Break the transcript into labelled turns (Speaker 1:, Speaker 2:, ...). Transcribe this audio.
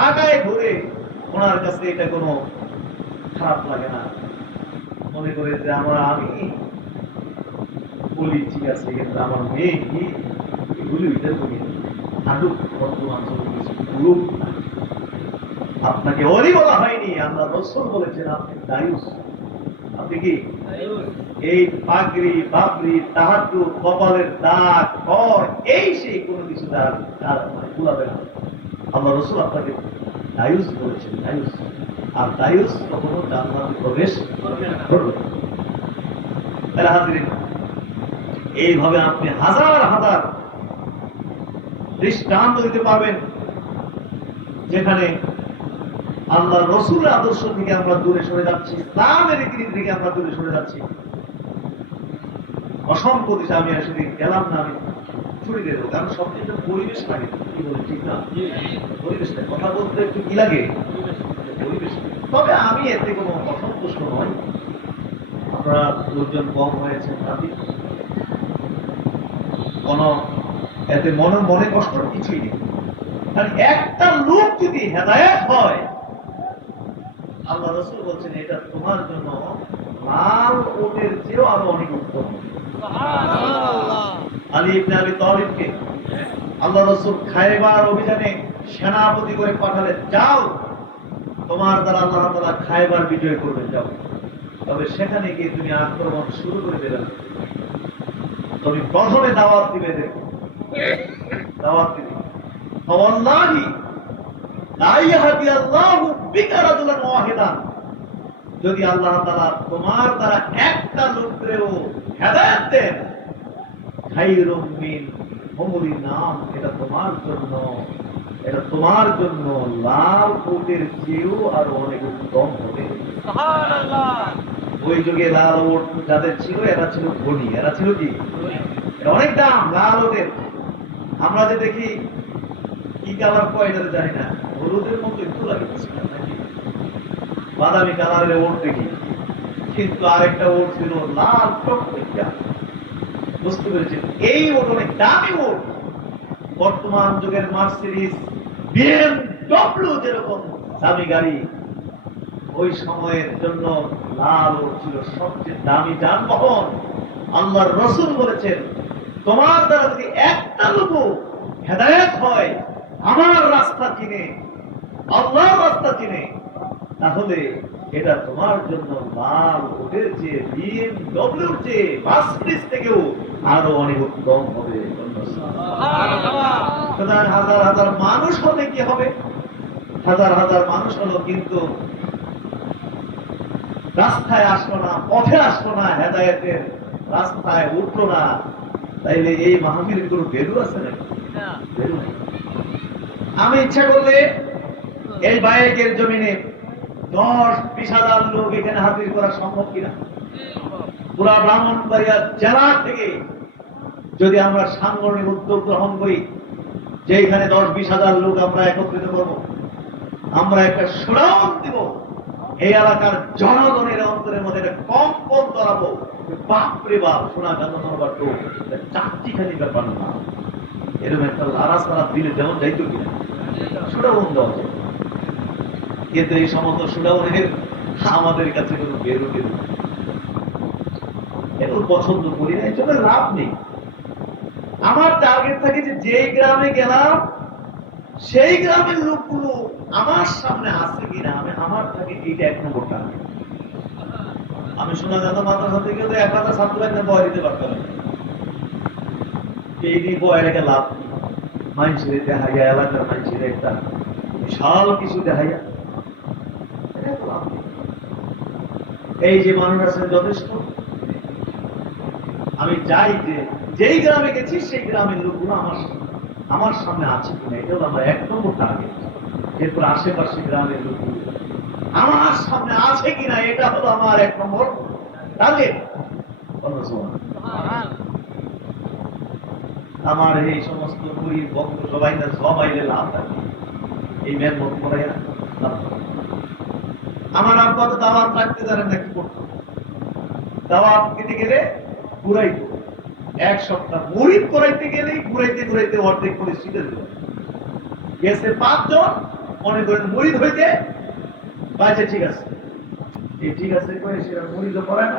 Speaker 1: ঢাকায় ঘুরে ওনার কাছে এটা কোনো খারাপ লাগে না। মনে করে যে আমার আমি বলি ঠিক আছে কিন্তু আমার মেয়ে কি? এগুলি ওইটা করি হাডুক বর্তমান আপনাকে ওরই বলা হয়নি আল্লাহ রসুল বলেছেন আপনি দায়ুস। আপনি কি? এই পাগড়ি বাবরি তাহাজু কপালের দাগ খড় এই সেই কোনো কিছু তার তার মানে না। আল্লাহ রসুল আপনাকে দায়ুস বলেছেন, দায়ুস। আর দায়ুস কখনো জান্নাতে প্রবেশ করবে তাহলে হাজিরিন, এইভাবে আপনি হাজার হাজার দৃষ্টান্ত দিতে পারবেন, যেখানে আল্লাহ রসুলের আদর্শ থেকে আমরা দূরে সরে যাচ্ছি, ইসলামের রীতি থেকে আমরা দূরে সরে যাচ্ছি। অসংখ্য দিশা আমি আসলে গেলাম না আমি। ছুটি দিয়ে দেবো, কারণ পরিবেশ লাগে কি ঠিক না? পরিবেশটা। কথা বলতে একটু কি লাগে? পরিবেশ। তবে আমি এতে কোনো নই। আপনারা লোকজন কম হয়েছে তাতে কোনো এতে মনে মনে কষ্ট কিছুই নেই। কারণ একটা লোক যদি হেদায়ত হয়, আল্লাহ রসুল বলছেন, এটা তোমার জন্য লাল ওটের চেয়েও আরও অনেক উত্তম। আলী ইবনে আবি তালিবকে আল্লাহ রসুল খায়বার অভিযানে সেনাপতি করে পাঠালেন, যাও, তোমার দ্বারা আল্লাহ তাআলা খায়বার বিজয় করবেন, যাও। তবে সেখানে গিয়ে তুমি আক্রমণ শুরু করে দেবে তুমি প্রথমে দাওয়াত দিবে দেখো দাওয়াত দিবে। ফওয়াল্লাহি লা ইয়াহদি আল্লাহু বিকা রাজুলান ওয়াহিদান যদি আল্লাহ তাআলা তোমার দ্বারা একটা লোককেও হেদায়েত দেন নাম, এটা তোমার জন্য, এটা তোমার জন্য লাল কোটের চেয়েও আরও অনেক উত্তম হবে। ওই যুগে লাল ওট যাদের ছিল, এরা ছিল ধনী। এরা ছিল কি? অনেক দাম, লাল ওটের আমরা যে দেখি, কি কালার তো জানি না। হলুদের মতো একটু লাগে বাদামি কালারের ওট দেখি। কিন্তু আরেকটা ওট ছিল লাল টকটকা বুঝতে পেরেছেন এই ওট অনেক দামি ওট বর্তমান যুগের মার্সিডিজ বিএমডব্লিউ যেরকম দামি গাড়ি, ওই সময়ের জন্য লাল ওট ছিল সবচেয়ে দামি যানবাহন। আল্লাহর রসুল বলেছেন, তোমার দ্বারা যদি একটা লোক হেদায়ত হয়, আমার রাস্তা চিনে, আল্লাহর রাস্তা চিনে, তাহলে এটা তোমার জন্য লাল ওটের চেয়ে বিএমডব্লিউর চেয়ে মার্সিডিজ থেকেও আরও অনেক উত্তম হবে। হাজার হাজার মানুষ হলে কি হবে? হাজার হাজার মানুষ হলো কিন্তু রাস্তায় আসলো না পথে আসলো না হেদায়তের রাস্তায় উঠল না। তাইলে এই মাহফিলের কোনো ভেলু আছে নাকি? আমি ইচ্ছা করলে এই বাইকের জমিনে দশ, বিশ হাজার লোক এখানে হাজির করা সম্ভব কিনা? পুরা ব্রাহ্মণবাড়িয়া জেলা থেকে যদি আমরা সাংগঠনিক উদ্যোগ গ্রহণ করি, যে এখানে দশ, বিশ হাজার লোক আমরা একত্রিত করব, আমরা একটা সুরাউন দিব। এই এলাকার জনগণের অন্তরের মধ্যে একটা কম্পন ধরাবো বাপরে বাপ শোনা গান নরবার তো চারটিখানি ব্যাপার না। এরকম একটা লারা সারা দিলে যেমন যাইতো কিনা। সুরাউন দেওয়া যায়। কিন্তু এই সমস্ত সুরাউনের আমাদের কাছে কোনো বেরো বেরো এগুলো পছন্দ করি না এজন্য লাভ নেই আমার টার্গেট থাকে যে যেই গ্রামে গেলাম, সেই গ্রামের লোকগুলো আমার সামনে আসছে কিনা, আমি আমার থাকে এইটা এক নম্বর আমি শোনা যেত মাদ্রাসা থেকে তো এক হাজার ছাত্র একটা বয় দিতে পারতাম না। এই দিয়ে বয় রেখে লাভ? মানুষের দেখাইয়া এলাকার মানুষের একটা বিশাল কিছু দেখাইয়া নেই। এই যে মানুষ আছেন যথেষ্ট। আমি চাই যে যেই গ্রামে গেছি সেই গ্রামের লোকগুলো আমার আমার সামনে আছে কিনা এটা হলো আমার এক নম্বর টার্গেট এরপর আশেপাশে গ্রামের লোকগুলো আমার সামনে আছে কিনা এটা হলো আমার এক নম্বর টার্গেট আমার এই সমস্ত গরিব ভক্ত সবাই সবাই লাভ থাকে এই মেয়ের মত করাই লাভ। আমার আব্বা তো দাওয়াত রাখতে জানেন না কি করতো দাওয়াত দিতে গেলে ঘুরাইত এক সপ্তাহ মরিদ করাইতে গেলেই ঘুরাইতে ঘুরাইতে অর্ধেক করে শীতের গেছে পাঁচজন, মনে করেন মরিদ হইতে, বাজে ঠিক আছে। ঠিক আছে করে সেটা মুড়িদ পড়ায় না।